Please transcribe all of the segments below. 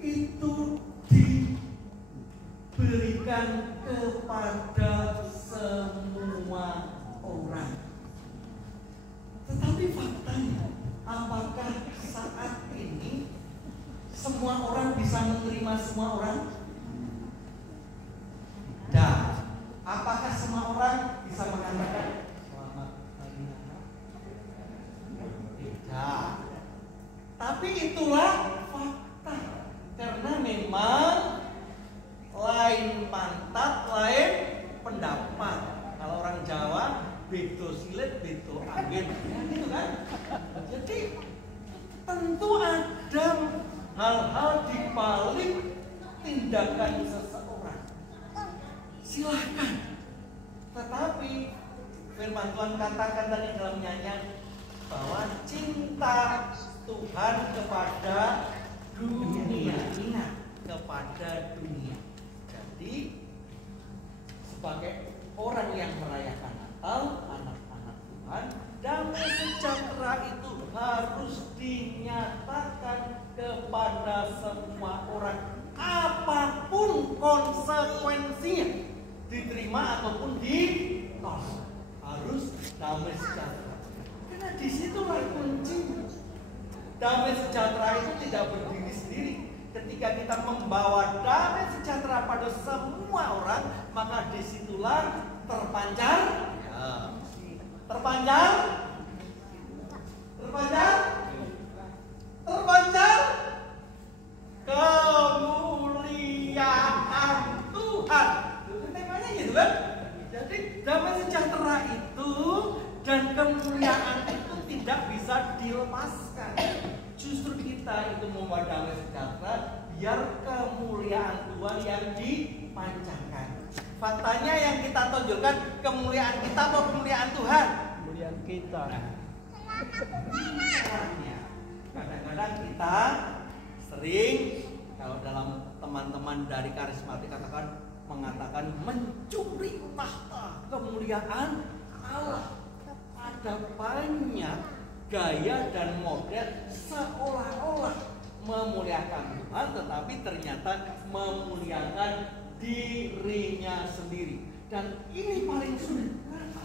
itu diberikan kepada semua orang. Tetapi faktanya, apakah saat ini semua orang bisa menerima semua orang? Dan apakah semua orang bisa mengatakan selamat pagi anak? Tidak. Tapi itulah fakta. Karena memang lain pantat, lain pendapat. Kalau orang Jawa, bedo silit, bedo angin, gitu kan? Jadi tentu ada hal-hal di balik tindakan seseorang. Silahkan. Tetapi firman Tuhan katakan tadi dalam nyanyian bahwa cinta Tuhan kepada dunia, ingat, kepada dunia. Jadi sebagai orang yang merayakan Natal, anak-anak Tuhan, damai sejahtera itu harus dinyatakan kepada semua orang, apapun konsekuensinya, diterima ataupun ditolak, harus damai sejahtera. Karena disitulah kuncinya. Damai sejahtera itu tidak berdiri sendiri. Ketika kita membawa damai sejahtera pada semua orang, maka disitulah terpancar, terpancar kemuliaan Tuhan. Itu temanya gitu kan? Jadi damai sejahtera itu dan kemuliaan itu tidak bisa dilepaskan. Justru kita itu membawa damai sejahtera biar kemuliaan Tuhan yang dipancarkan. Faktanya yang kita tonjolkan kemuliaan kita atau kemuliaan Tuhan? Kemuliaan kita. Kadang-kadang kita sering, kalau dalam teman-teman dari karismatik mengatakan mencuri tahta kemuliaan Allah. Ada banyak gaya dan model seolah-olah memuliakan Tuhan, tetapi ternyata memuliakan dirinya sendiri. Dan ini paling sulit. Kenapa?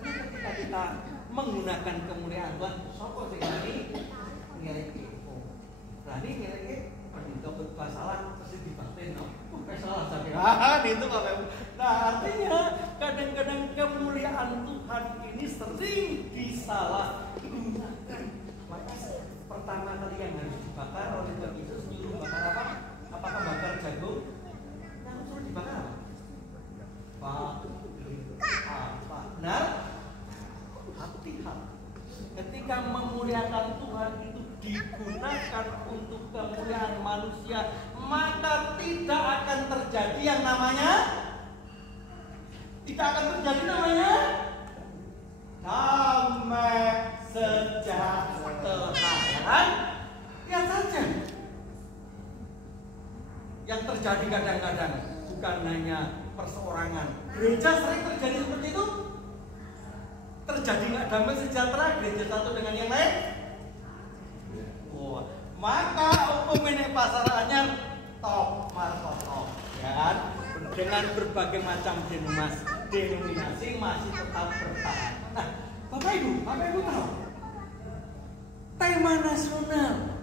Karena ketika kita menggunakan kemuliaan Tuhan, sapa sing ngerti? Berarti ngerti pendito khotbah salah pasti dibatin, no? Salah sampai itu Bapak. Nah, artinya kadang-kadang kemuliaan Tuhan ini sering disalahgunakan. Maka pertama kali yang harus dibakar oleh Tuhan Yesus nyuruh bakar apa? Apakah bakar jagung? Yang suruh dibakar apa? Benar? Hati-hati. Ketika memuliakan Tuhan itu digunakan untuk kemuliaan manusia, maka tidak akan terjadi yang namanya damai sejahtera. Ya saja. Yang terjadi kadang-kadang bukan hanya perseorangan. Gereja sering terjadi seperti itu. Terjadi nggak damai sejahtera gereja satu dengan yang lain? Wah, maka umumnya pasar anyar top markotop, ya kan? Dengan berbagai macam denominasi masih tetap bertahan. Nah, Bapak Ibu tahu tema nasional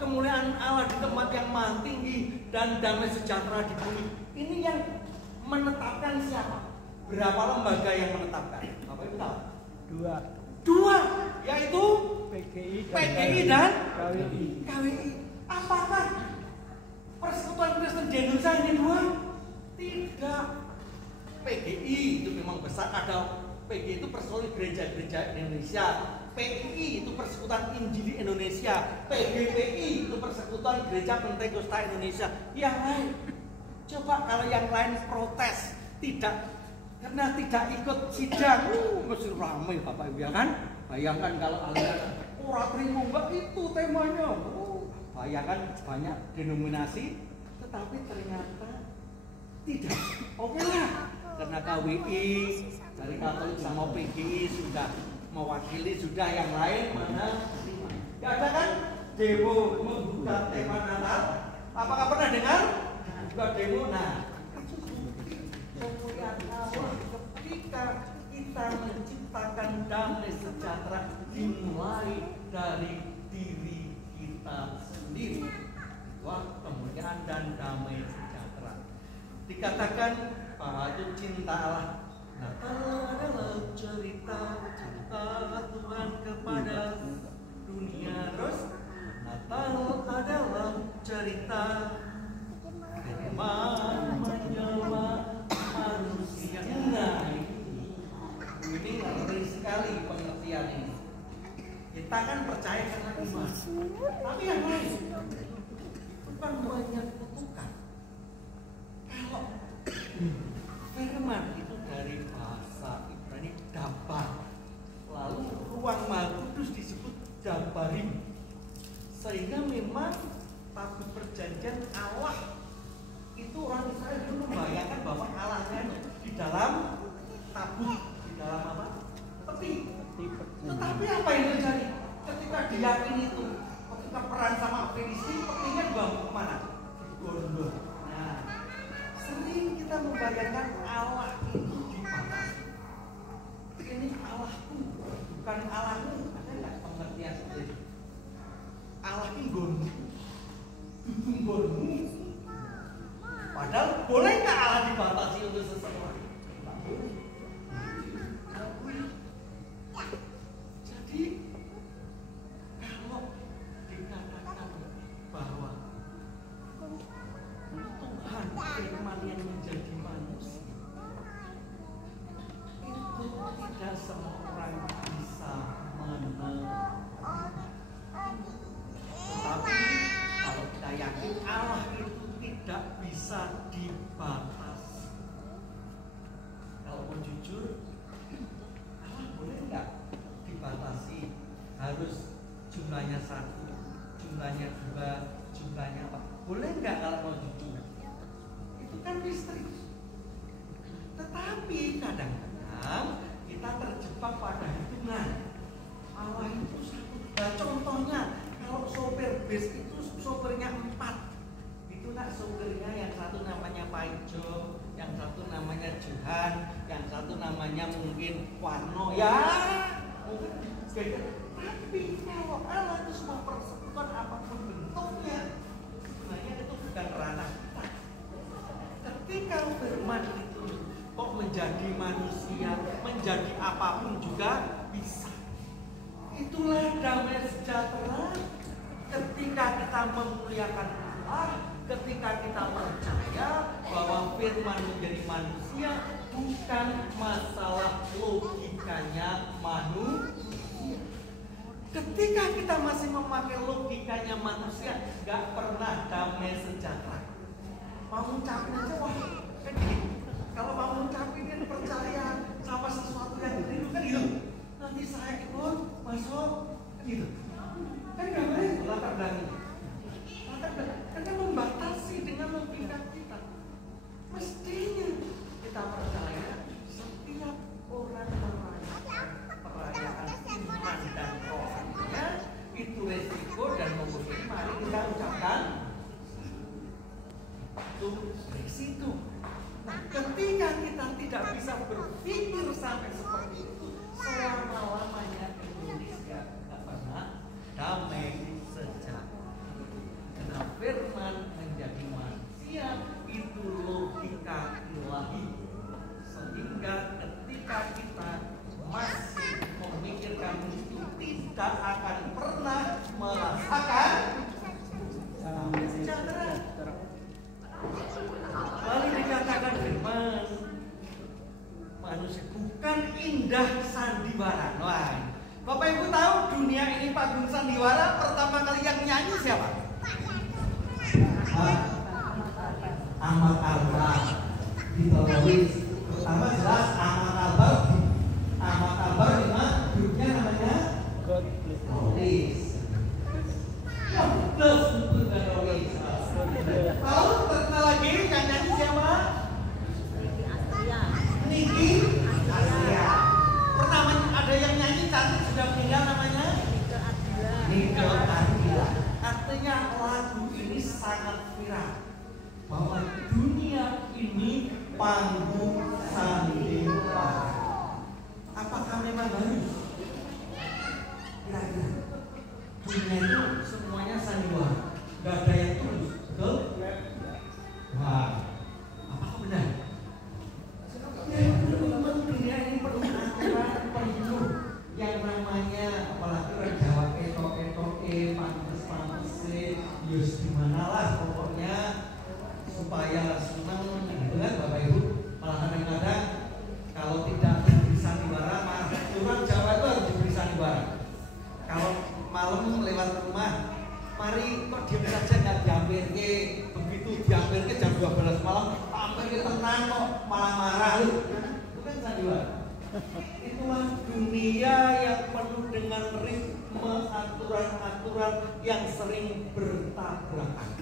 kemuliaan Allah di tempat yang maha tinggi dan damai sejahtera di bumi. Ini yang menetapkan siapa? Berapa lembaga yang menetapkan? Bapak Ibu tahu? Dua, yaitu PGI dan KWI. Apakah Persekutuan Kristen di Indonesia ini dua? Tidak. PGI itu memang besar, ada PGI itu Persekutuan Gereja Indonesia, PII itu Persekutuan Injili Indonesia, PGPI itu Persekutuan Gereja Pentakosta Indonesia. Yang lain, coba kalau yang lain protes, karena tidak ikut sidang, mesti ramai Bapak Ibu, ya kan? Bayangkan kalau aliran ora terima mbak itu temanya. Bayangkan banyak denominasi, tetapi ternyata tidak. Oke lah, karena KWI dari Katolik sama PGI sudah mewakili, sudah yang lain mana? Gak ada kan demo juga tema Natal. Apakah pernah dengar? Juga demo. Nah, itu kemuliaan Allah ketika kita menciptakan damai sejahtera dimulai dari diri kita sendiri. Wah, kemuliaan dan damai sejahtera. Dikatakan bahwa itu cinta Allah. Natal adalah cerita cinta Tuhan kepada dunia. Terus Natal adalah cerita firman menjelma manusia. Nah, ini ngeri sekali pengertian ini. Kita kan percaya karena iman, tapi yang lain bukan menyekutukan. Kalau firman itu dari bahasa Ibrani dabar, lalu ruang Maha Kudus disebut dabarim, sehingga memang tabut perjanjian Allah itu orang Israel dulu membayangkan bahwa Allahnya di dalam tabut, di dalam apa? Peti. Tetapi apa yang terjadi ketika diyakini itu, ketika perang sama Filistin, petinya dibawa kemana? Digondol. Nah, sering kita membayangkan Allah itu dibatasi. Ini Allahku, bukan Allahmu. Ada nggak pengertian seperti itu? Allah ini gonmu. Padahal boleh nggak Allah dibatasi untuk seseorang? Jadi kalau dikatakan bahwa Tuhan firman yang menjadi manusia, itu tidak semua orang bisa menerima. Tetapi kalau kita yakin Allah itu tidak bisa dibatasi. Kalau mau jujur, Allah boleh nggak dibatasi? Harus jumlahnya 1, jumlahnya 2, jumlahnya apa? Boleh nggak kalau mau jujur? Itu kan misteri. Tetapi kadang-kadang kita terjebak pada hitungan. Allah itu satu. Nah, contohnya kalau sopir bis itu sopirnya 4. Itu nak sopirnya yang satu namanya Paijo, yang satu namanya Johan, yang satu namanya mungkin Warno. Ya, mungkin beda. Tapi kalau Allah itu semua persekutuan apapun bentuknya, sebenarnya itu bukan ranah kita. Ketika firman itu kok menjadi manusia, menjadi apapun juga bisa. Itulah damai sejahtera. Ketika kita memuliakan Allah, ketika kita percaya bahwa firman menjadi manusia bukan masalah logikanya manusia. Ketika kita masih memakai logikanya manusia, gak pernah damai sejahtera. Mau ngucapin aja, wah kan gitu. Kalau mau ngucapin kan percaya sama sesuatu yang itu kan gitu. Nanti saya ikut masuk kan gitu. Kan gak boleh latar belakang. Karena membatasi dengan logika kita. Mestinya kita percaya setiap orang merayakan perayaan iman dan rohaninya itu resiko dan mungkin mari kita ucapkan itu resiko. Nah, ketika kita tidak bisa berpikir sampai seperti itu, selama-lamanya Indonesia tidak pernah damai sejahtera. Karena firman menjadi manusia itu logika ilahi. Sehingga ketika kita masih memikirkan itu, tidak akan pernah merasakan damai sejahtera. Lalu dikatakan firman manusia bukan indah sandiwara. Wah, Bapak Ibu tahu dunia ini panggung sandiwara pertama kali yang nyanyi siapa? Ahmad Albar. Ditulis pertama jelas Ahmad Albar. Ahmad Albar memang grupnya namanya God Please. Plus untuk Garolis. Tahu terkenal lagi yang nyanyi siapa? Niki Asia. Pertama ada yang nyanyi cantik sudah meninggal namanya Nike Adila. Artinya Yus dimana lah pokoknya supaya senang gitu kan Bapak Ibu. Malah kadang-kadang kalau tidak diberi sandiwara, orang Jawa itu harus diberi sandiwara. Kalau malam lewat rumah, mari kok diam saja nggak dihampirke, begitu dihampirke jam 12 malam, hampir tenang kok malah marah lu. Itu kan sandiwara. Itulah dunia yang penuh dengan ritme aturan-aturan yang sering bertabrakan.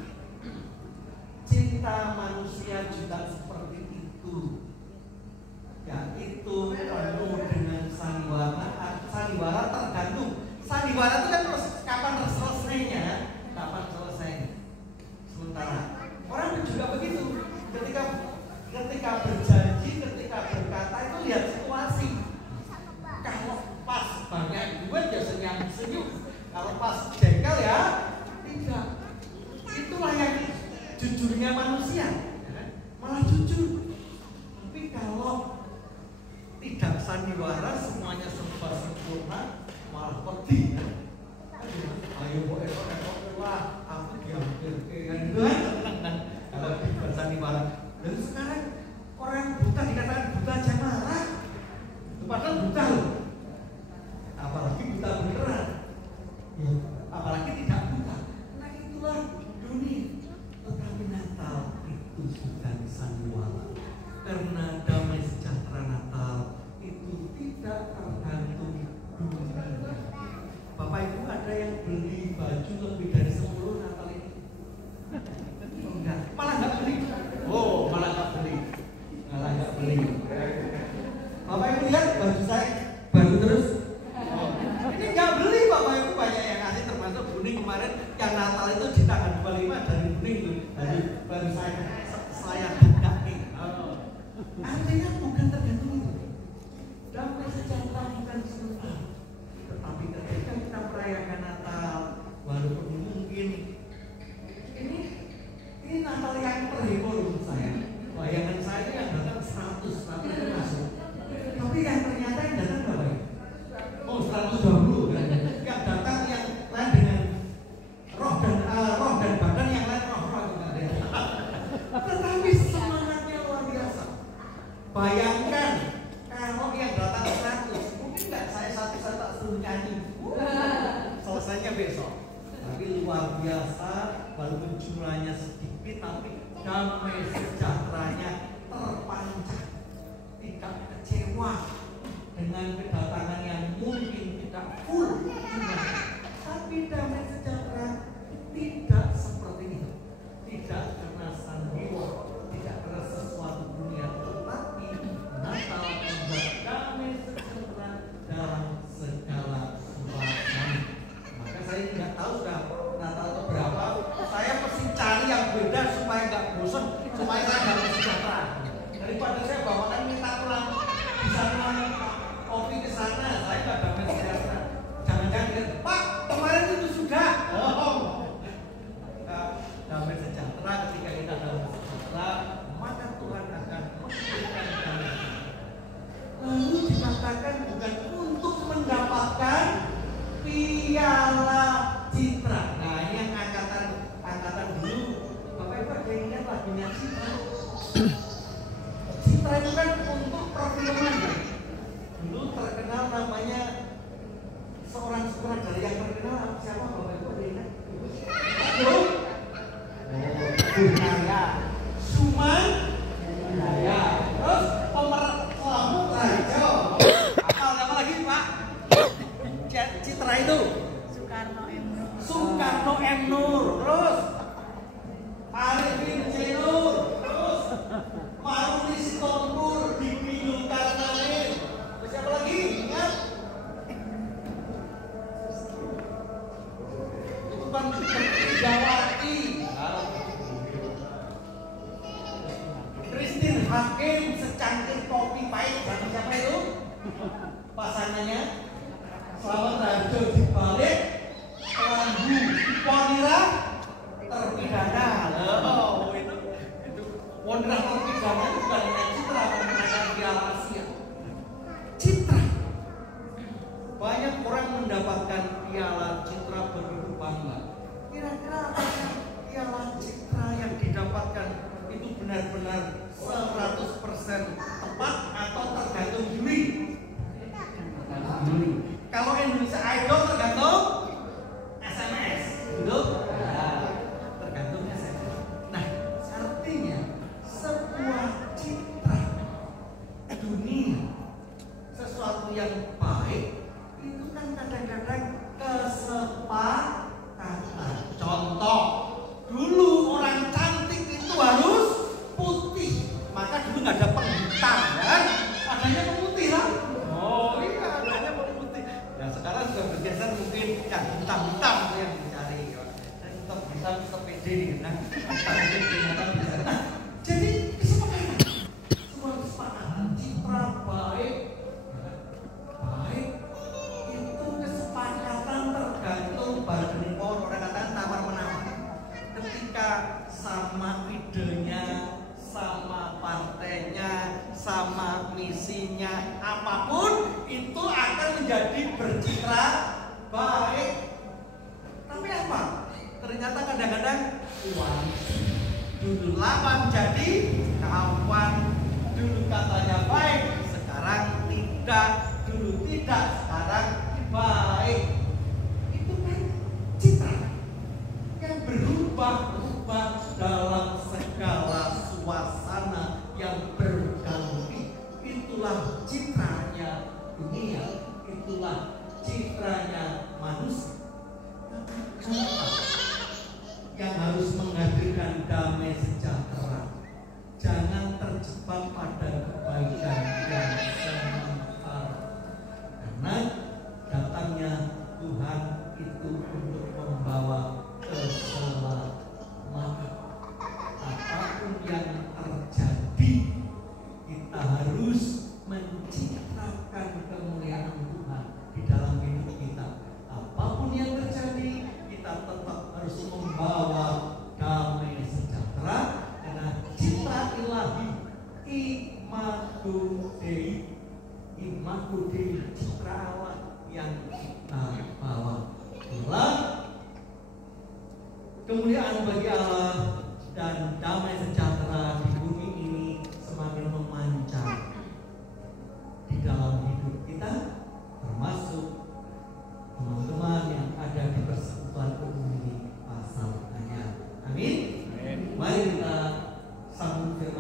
Cinta manusia juga seperti itu, yaitu penuh dengan sandiwara. Sandiwara tergantung. Sandiwara itu kan terus kapan selesainya, kapan selesainya. Sementara orang juga begitu. Ketika berjanji, ketika berkata itu lihat situasi. Kalau pas banyak duit ya senyum. Kalau pas jengkel ya tidak. Itulah yang jujurnya manusia, malah jujur. Tapi kalau tidak sandiwara, semuanya serba sempurna, malah pedih. Ayo ekor lah, aku diambil kan kalau tidak sandiwara. Dan sekarang orang buta dikatakan buta aja marah, padahal buta loh. Apalagi buta beneran, ya, apalagi tidak buta. Nah itulah dunia. Tetapi Natal itu bukan sandiwara, karena damai sejahtera Natal itu tidak tergantung dunia. Bapak Ibu ada yang beli baju lebih dari 10 Natal ini? Enggak, malah nggak beli. Oh, malah nggak beli. Bapak Ibu lihat baju saya baru terus. Oh, ini nggak beli Bapak Ibu, banyak yang ngasih termasuk Buning kemarin yang Natal itu di tanggal 25 dari Buning itu. Dari baru saya buka nih. Artinya bukan tergantung itu. Damai sejahtera bukan sebentar. Tetapi ketika kita merayakan Natal, walaupun mungkin ini Natal yang terhibur menurut saya. Bayangan saya yang datang 100 Natal masuk. Tapi yang ternyata yang datang berapa ya? Oh 120 kan? Yang datang yang lain dengan roh dan badan yang lain roh kan? Tetapi semangatnya luar biasa. Bayangkan kalau yang datang 100, mungkin nggak saya satu-satu tak suruh nyanyi. Selesainya besok. Tapi luar biasa, walaupun jumlahnya sedikit, tapi damai sejahteranya terpancar. Tidak kecewa dengan kedatangan yang mungkin tidak full jumlah, tapi damai sejahtera tidak seperti ini. Tidak karena sandiwara, tidak karena sesuatu dunia, tetapi Natal membuat damai sejahtera dalam segala suasana. Maka saya tidak tahu sudah Natal itu berapa. Saya mesti cari yang beda supaya nggak bosan, supaya saya damai sejahtera. Daripada saya bawakan minta pulang di sana kopi ke sana, saya nggak damai sejahtera. Jangan-jangan Pak kemarin itu sudah. Damai sejahtera, ketika kita damai sejahtera, maka Tuhan akan memberikan damai. Lalu dikatakan bukan untuk mendapatkan piala citra. Nah ini yang angkatan dulu. Bapak Ibu ada yang ingat lagunya Citra? Citra itu kan untuk perfilman ya. Dulu terkenal namanya seorang sutradara yang terkenal, siapa Bapak Ibu ada yang ingat? Bunaya Suman Bunaya. Terus Selamat Rajo. Apa lagi Pak? Citra itu Soekarno M. Nur. Terus Arifin C. Nur. Terus Maruli Sitompul, Dwi Zulkarnain. Terus siapa lagi? Ingat? Itu kan Jawati. Christine Hakim secangkir kopi pahit. Siapa itu? Pasangannya Selamat Rajo dibalik Lambu Ponira terpidana. Oh itu Ponira terpidana itu bukan hanya Citra memenangkan Piala Asia. Citra. Banyak orang mendapatkan piala Citra begitu bangga. Kira-kira apa yang dalam sepede nah, jadi semua kesepakatan citra baik itu kesepakatan tergantung bargaining power orang kata tawar menawar. Ketika sama idenya, sama partainya, sama misinya, apapun itu akan menjadi bercitra baik. Tapi apa? Ternyata kadang-kadang uang dulu lawan jadi kawan, dulu katanya baik, sekarang tidak, dulu tidak, sekarang baik. Itu kan citra yang berubah-ubah dalam segala suasana yang berganti. Itulah citranya dunia, itulah citranya manusia. Yang harus menghadirkan damai sejahtera. Jangan terjebak pada kebaikan yang sementara. Karena datangnya Tuhan itu untuk membawa keselamatan. Apapun yang terjadi, kita harus menciptakan kemuliaan Tuhan di dalam hidup kita. Apapun yang terjadi, kita tetap harus membawa damai sejahtera karena citra ilahi imago Dei, citra Allah yang kita bawa. Itulah kemuliaan bagi Allah dan damai sejahtera